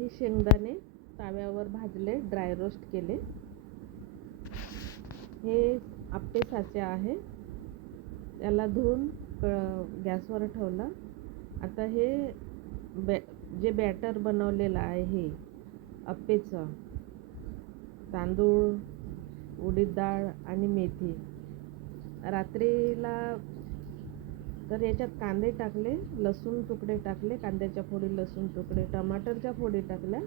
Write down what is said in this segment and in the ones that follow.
हे शेंगदाणे तव्यावर भाजले ड्राय रोस्ट केले. हे आप्पे साचे आहे. त्याला धुवून क गॅसवर ठेवला. आता हे बॅ जे बॅटर बनवलेलं आहे हे अप्पेचं तांदूळ उडीद डाळ आणि मेथी. रात्रीला तर याच्यात कांदे टाकले लसूण तुकडे टाकले कांद्याच्या फोडी लसूण तुकडे टमाटरच्या फोडी टाकल्या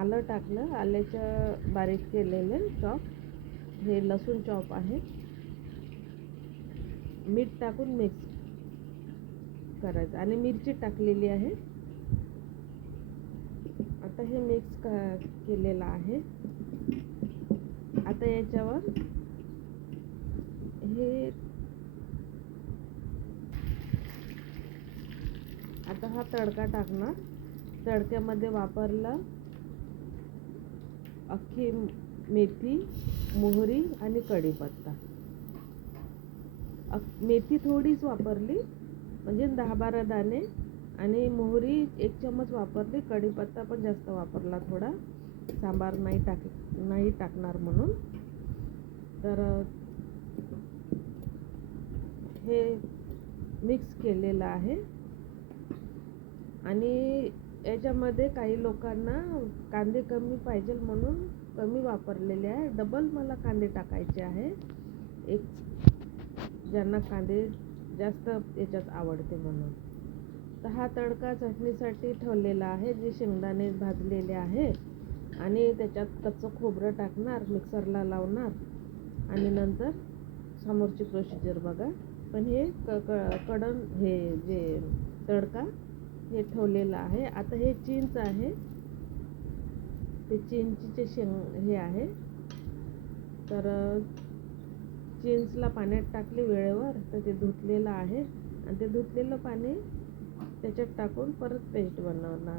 आलं टाकलं आल्याच्या बारीक केलेले चॉप हे लसूण चॉप आहे. मीठ टाकून मिक्स करायचं. आणि मिरची टाकलेली आहे. आता हे मिक्स क केलेलं आहे. आता याच्यावर हे आता हा तडका टाकणार. तडक्यामध्ये वापरला अख्खी मेथी मोहरी आणि कढीपत्ता. अक मेथी थोडीच वापरली म्हणजे दहा बारा दाणे आणि मोहरी एक चम्मच वापरली कढीपत्ता पण जास्त वापरला थोडा. सांबार नाही टाक नाही टाकणार म्हणून. तर हे मिक्स केलेलं आहे. आणि याच्यामध्ये काही लोकांना कांदे कमी पाहिजे म्हणून कमी वापरलेले आहे. डबल मला कांदे टाकायचे आहे. एक ज्यांना कांदे जास्त याच्यात आवडते म्हणून. तर हा तडका चटणीसाठी ठेवलेला आहे जे शेंगदाणे भाजलेले आहे. आणि त्याच्यात कच्चं खोबरं टाकणार मिक्सरला लावणार. आणि नंतर समोरची प्रोसिजर बघा. पण हे क क कडण हे जे तडका हे ठेवलेलं आहे. आता हे चिंच आहे. ते चिंचचे शेंग हे आहे. तर चिंचला पाण्यात टाकले वेळेवर तर ते धुतलेलं आहे. आणि ते धुतलेलं पाणी त्याच्यात टाकून परत पेस्ट बनवणार.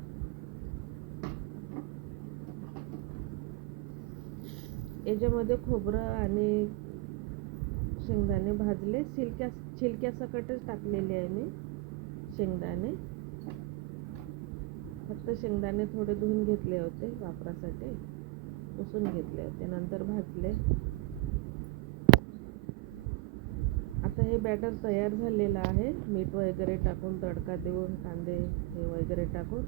याच्यामध्ये खोबरं आणि शेंगदाणे भाजले. शिलक्या छिलक्यासकटच टाकलेले आहे मी शेंगदाणे. फक्त शेंगदाणे थोडे धुवून घेतले होते वापरासाठी पुसून घेतले होते नंतर भाजले. आता हे बॅटर तयार झालेलं आहे. मीठ वगैरे टाकून तडका देऊन कांदे हे वगैरे टाकून.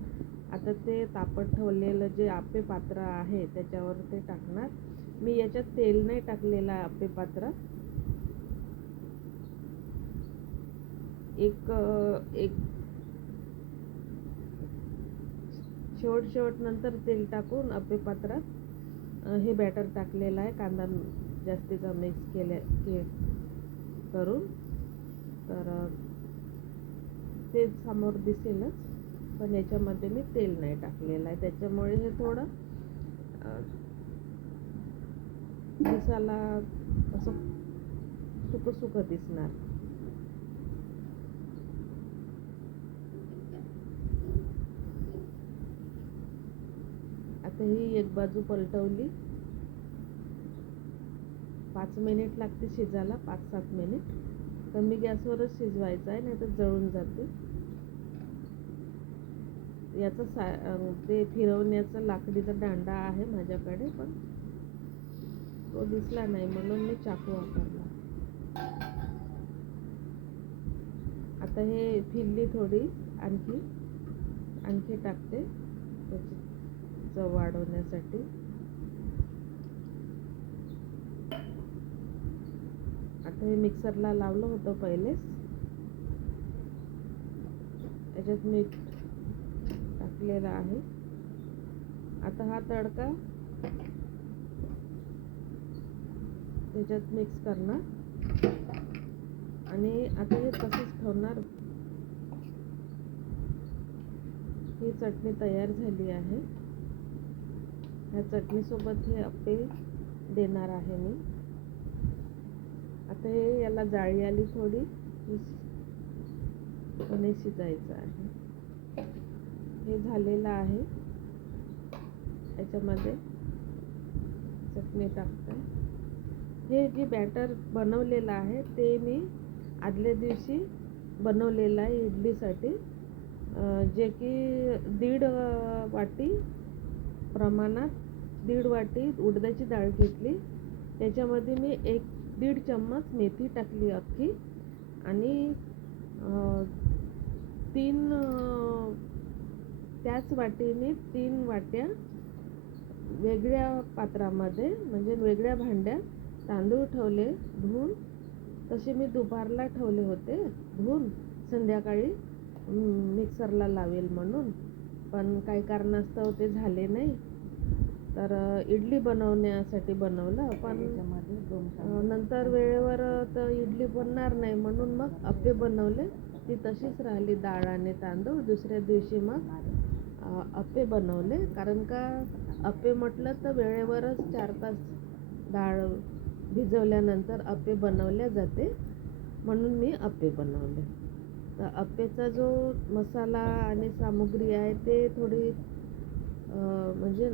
आता ते तापत ठेवलेलं जे आपे पात्र आहे त्याच्यावर ते टाकणार. मी याच्यात तेल नाही टाकलेलं आपे आप्पे एक एक शेवट शेवट नंतर तेल टाकून आप्पे पात्रात हे बॅटर टाकलेलं आहे. कांदा जास्तीचा मिक्स केल्या के करून. तर ते समोर दिसेलच पण याच्यामध्ये मी तेल नाही टाकलेलं आहे. त्याच्यामुळे हे थोडं दिसायला असं सुकं सुकं दिसणार. आता ही एक बाजू पलटवली. पाच मिनिट लागते शिजायला पाच सात मिनिट. कमी गॅसवरच शिजवायचं आहे नाही तर जळून जाते. याचं सा ते फिरवण्याचा लाकडीचा दांडा आहे माझ्याकडे पण तो दिसला नाही म्हणून मी चाकू वापरला. आता हे फिरली थोडी आणखी आणखी टाकते. त्याची चव वाढवण्यासाठी. आता हे मिक्सरला लावलं होतं पहिलेच. याच्यात मीठ टाकलेलं आहे. आता हा तडका त्याच्यात मिक्स करणार. आणि आता हे तसंच ठेवणार. ही चटणी तयार झाली आहे. ह्या चटणीसोबत हे अप्पे देणार आहे मी. आता हे याला जाळी आली थोडी आणि शिजायचं आहे. हे झालेलं आहे. याच्यामध्ये चटणी टाकते. हे जे बॅटर बनवलेलं आहे ते मी आदल्या दिवशी बनवलेलं आहे इडलीसाठी. जे की दीड वाटी प्रमाणात दीड वाटी उडदाची डाळ घेतली. त्याच्यामध्ये मी एक दीड चम्मच मेथी टाकली अख्खी आणि तीन त्याच वाटीने तीन वाट्या वेगळ्या पात्रामध्ये म्हणजे वेगळ्या भांड्यात तांदूळ ठेवले धुवून. तसे मी दुपारला ठेवले होते धुवून. संध्याकाळी मिक्सरला लावेल म्हणून. पण काही कारणास्तव ते झाले नाही. तर इडली बनवण्यासाठी बनवलं पण नंतर वेळेवर तर इडली बनणार नाही म्हणून मग अप्पे बनवले. ती तशीच राहिली डाळ आणि तांदूळ. दुसऱ्या दिवशी मग अप्पे बनवले. कारण का अप्पे म्हटलं तर वेळेवरच चार तास डाळ भिजवल्यानंतर अप्पे बनवल्या जाते. म्हणून मी अप्पे बनवले. तर अप्पेचा जो मसाला आणि सामुग्री आहे ते थोडी म्हणजे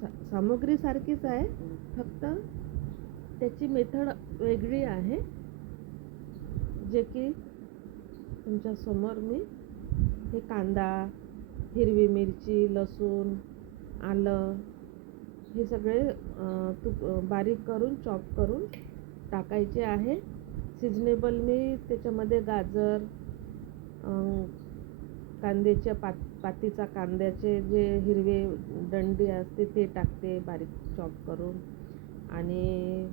सा सामुग्री सारखीच आहे फक्त त्याची मेथड वेगळी आहे जे की तुमच्यासमोर मी हे कांदा हिरवी मिरची लसूण आलं हे सगळे तूप बारीक करून चॉप करून टाकायचे आहे. सिजनेबल मी त्याच्यामध्ये गाजर कांद्याच्या पात पातीचा कांद्याचे जे हिरवे दंडी असते ते टाकते बारीक चॉप करून. आणि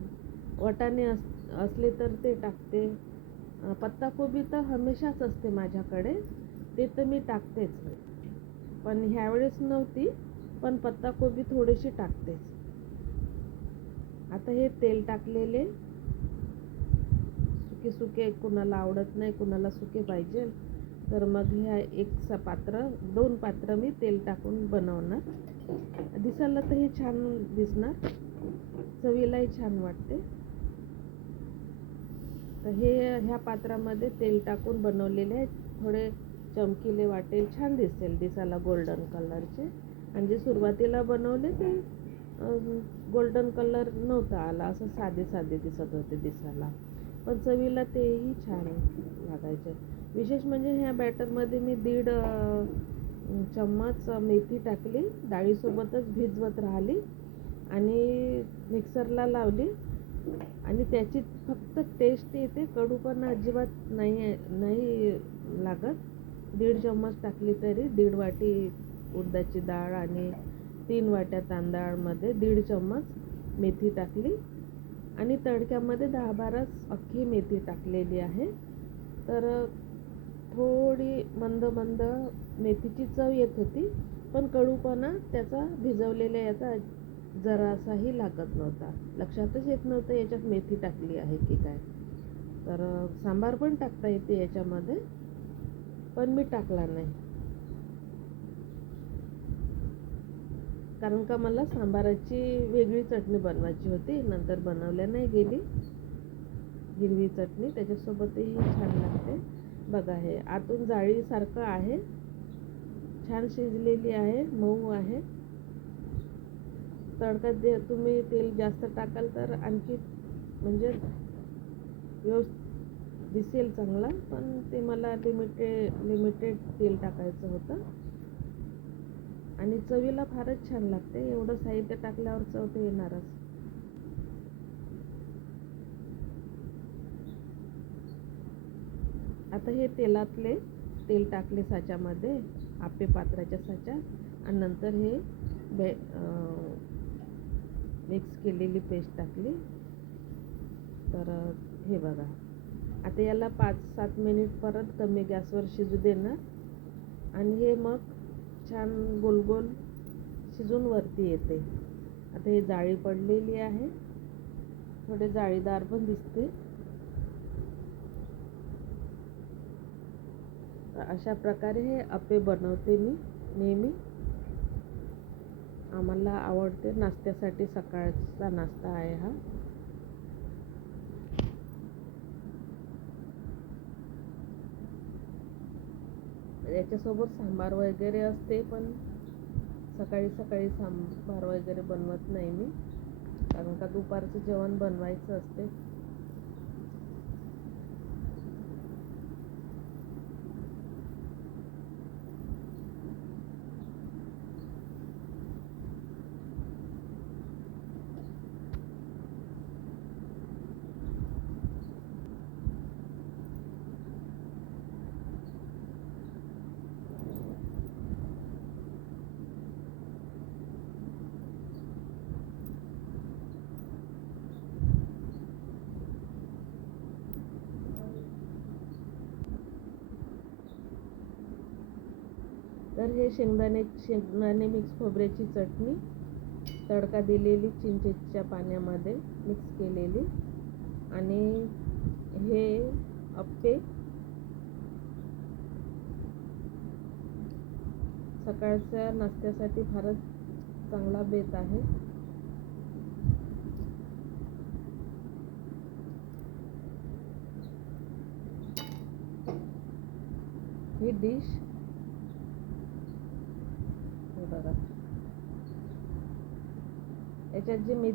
वाटाणे अस असले तर ते टाकते. पत्ताकोबी तर हमेशाच असते माझ्याकडे. ते तर मी टाकतेच. पण ह्यावेळेस नव्हती पण पत्ताकोबी थोडीशी टाकतेच आता हे तेल टाकलेले. सुके सुके कुणाला आवडत नाही कुणाला सुके पाहिजे. तर मग ह्या एक पात्र दोन पात्र मी तेल टाकून बनवणार. दिसायला तर हे छान दिसणार. चवीलाही छान वाटते. तर हे ह्या पात्रामध्ये तेल टाकून बनवलेले आहेत. थोडे चमकीले वाटेल छान दिसेल दिसायला गोल्डन कलरचे आणि जे सुरुवातीला बनवले ते गोल्डन कलर नव्हता आला. असं साधे साधे दिसत होते दिसायला. पण चवीला तेही छान लागायचे. विशेष म्हणजे ह्या बॅटरमध्ये मी दीड चम्मच मेथी टाकली. डाळीसोबतच भिजवत राहिली आणि मिक्सरला लावली. आणि त्याची फक्त टेस्ट येते. कडूपणा अजिबात नाही आहे नाही लागत. दीड चम्मच टाकली तरी दीड वाटी उडदाची डाळ आणि तीन वाट्या तांदळामध्ये दीड चम्मच मेथी टाकली. आणि तडक्यामध्ये दहा बारा अख्खी मेथी टाकलेली आहे. तर थोडी मंद मंद मेथीची चव येत होती पण कडूपणा त्याचा भिजवलेल्या याचा जरासाही लागत नव्हता. लक्षातच येत नव्हतं याच्यात मेथी टाकली आहे की काय. तर सांबार पण टाकता येते याच्यामध्ये पण मी टाकला नाही. कारण का मला सांबाराची वेगळी चटणी बनवायची होती नंतर बनवल्या नाही गेली. हिरवी चटणी त्याच्यासोबतही छान लागते. बघा हे आतून जाळीसारखं आहे. छान शिजलेली आहे मऊ आहे. तडकात जे तुम्ही तेल जास्त टाकाल तर आणखी म्हणजे व्यवस्थित दिसेल चांगला पण ते मला लिमिटेड लिमिटेड तेल टाकायचं होतं. आणि चवीला फारच छान लागते एवढं साहित्य टाकल्यावर चव तर येणारच. आता हे तेलातले तेल टाकले साच्यामध्ये आपे पात्राच्या साच्यात आणि नंतर हे बे मिक्स केलेली पेस्ट टाकली. तर हे बघा. आता याला पाच सात मिनिट परत कमी गॅसवर शिजू देणार. आणि हे मग छान गोल गोल शिजून वरती येते. आता हे जाळी पडलेली आहे. थोडे जाळीदार पण दिसते अशा प्रकारे हे अप्पे बनवते मी नेहमी. आम्हाला आवडते नाश्त्यासाठी सकाळचा नाश्ता आहे हा. याच्यासोबत सांबार वगैरे असते पण सकाळी सकाळी सांबार वगैरे बनवत नाही मी. कारण का दुपारचं जेवण बनवायचं असते. तर हे शेंगदाणे शेंगदाणे मिक्स खोबऱ्याची चटणी तडका दिलेली चिंचेच्या पाण्यामध्ये मिक्स केलेली आणि हे अप्पे सकाळच्या नाश्त्यासाठी फारच चांगला बेत आहे. ही डिश हे बघा याच्यात जे मेथी